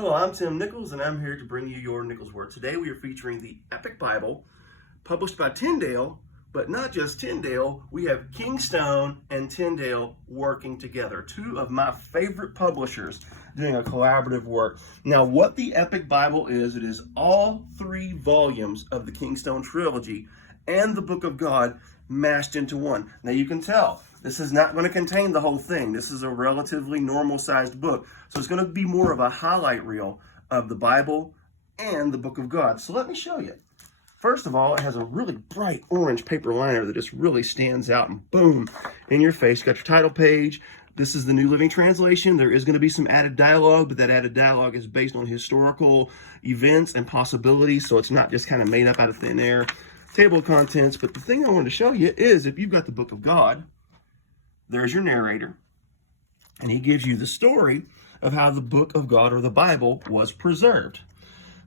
Hello, I'm Tim Nichols, and I'm here to bring you your Nichols Word. Today we are featuring the Epic Bible, published by Tyndale, but not just Tyndale. We have Kingstone and Tyndale working together, two of my favorite publishers doing a collaborative work. Now, what the Epic Bible is, it is all 3 volumes of the Kingstone Trilogy and the Book of God mashed into one. Now, you can tell this is not going to contain the whole thing. This is a relatively normal-sized book. So it's going to be more of a highlight reel of the Bible and the Book of God. So let me show you. First of all, it has a really bright orange paper liner that just really stands out, and boom, in your face. You got your title page. This is the New Living Translation. There is going to be some added dialogue, but that added dialogue is based on historical events and possibilities, so it's not just kind of made up out of thin air. Table of contents. But the thing I wanted to show you is if you've got the Book of God, there's your narrator, and he gives you the story of how the Book of God or the Bible was preserved.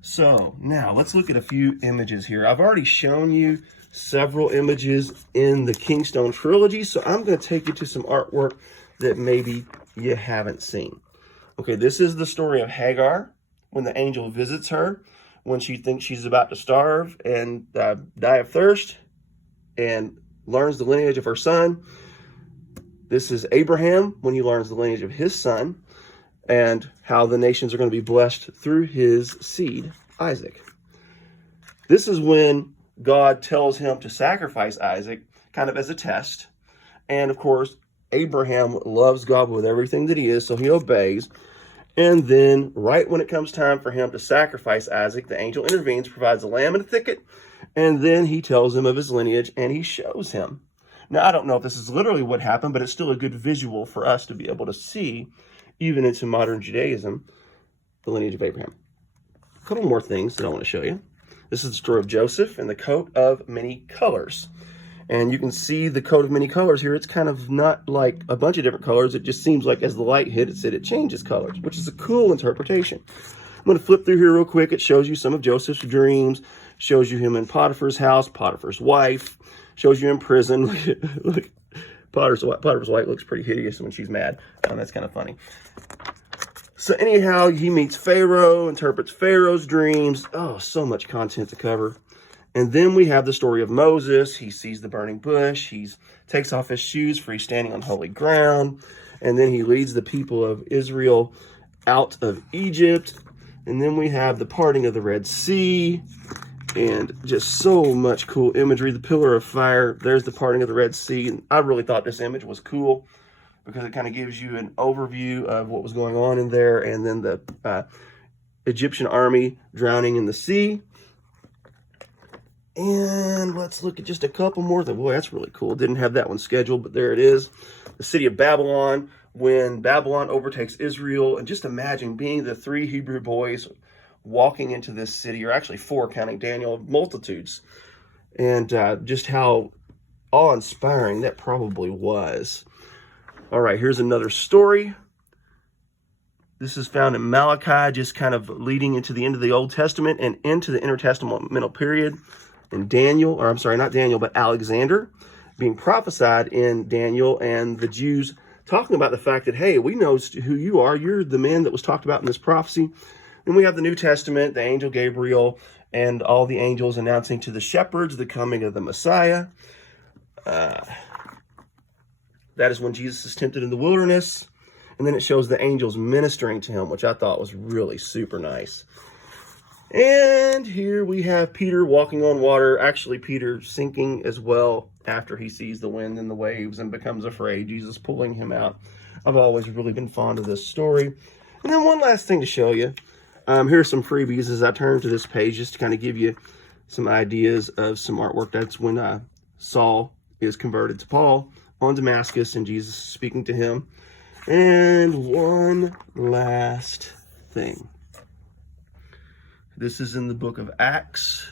So now let's look at a few images here. I've already shown you several images in the Kingstone Trilogy, so I'm going to take you to some artwork that maybe you haven't seen. Okay, this is the story of Hagar when the angel visits her, when she thinks she's about to starve and die of thirst, and learns the lineage of her son. This is Abraham when he learns the lineage of his son and how the nations are going to be blessed through his seed, Isaac. This is when God tells him to sacrifice Isaac, kind of as a test. And of course, Abraham loves God with everything that he is, so he obeys. And then right when it comes time for him to sacrifice Isaac, the angel intervenes, provides a lamb in a thicket, and then he tells him of his lineage and he shows him. Now, I don't know if this is literally what happened, but it's still a good visual for us to be able to see, even into modern Judaism, the lineage of Abraham. A couple more things that I want to show you. This is the story of Joseph and the coat of many colors. And you can see the coat of many colors here. It's kind of not like a bunch of different colors. It just seems like as the light hits it, it changes colors, which is a cool interpretation. I'm going to flip through here real quick. It shows you some of Joseph's dreams, shows you him in Potiphar's house, Potiphar's wife, shows you in prison. Look, Potiphar's wife looks pretty hideous when she's mad. That's kind of funny. So anyhow, he meets Pharaoh, interprets Pharaoh's dreams. Oh, so much content to cover. And then we have the story of Moses. He sees the burning bush. He takes off his shoes for he's standing on holy ground. And then he leads the people of Israel out of Egypt. And then we have the parting of the Red Sea. And just so much cool imagery. The pillar of fire. There's the parting of the Red Sea. And I really thought this image was cool because it kind of gives you an overview of what was going on in there. And then the Egyptian army drowning in the sea. And let's look at just a couple more. Boy, that's really cool. Didn't have that one scheduled, but there it is. The city of Babylon, when Babylon overtakes Israel. And just imagine being the 3 Hebrew boys walking into this city, or actually 4 counting Daniel, multitudes. And just how awe-inspiring that probably was. All right, here's another story. This is found in Malachi, just kind of leading into the end of the Old Testament and into the intertestamental period. And Daniel, or I'm sorry, not Daniel, but Alexander being prophesied in Daniel, and the Jews talking about the fact that, hey, we know who you are. You're the man that was talked about in this prophecy. Then we have the New Testament, the angel Gabriel, and all the angels announcing to the shepherds the coming of the Messiah. That is when Jesus is tempted in the wilderness. And then it shows the angels ministering to him, which I thought was really super nice. And here we have Peter walking on water. Actually, Peter sinking as well after he sees the wind and the waves and becomes afraid. Jesus pulling him out. I've always really been fond of this story. And then one last thing to show you. Here's some freebies as I turn to this page, just to kind of give you some ideas of some artwork. That's when Saul is converted to Paul on Damascus and Jesus is speaking to him. And one last thing. This is in the book of Acts,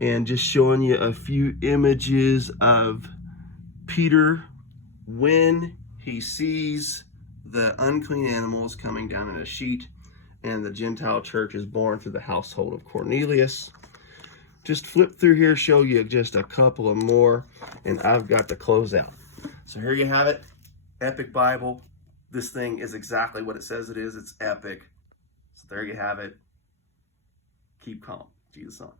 and just showing you a few images of Peter when he sees the unclean animals coming down in a sheet, and the Gentile church is born through the household of Cornelius. Just flip through here, show you just a couple of more, and I've got to close out. So here you have it, Epic Bible. This thing is exactly what it says it is. It's epic. So there you have it. Keep calm. Jesus on.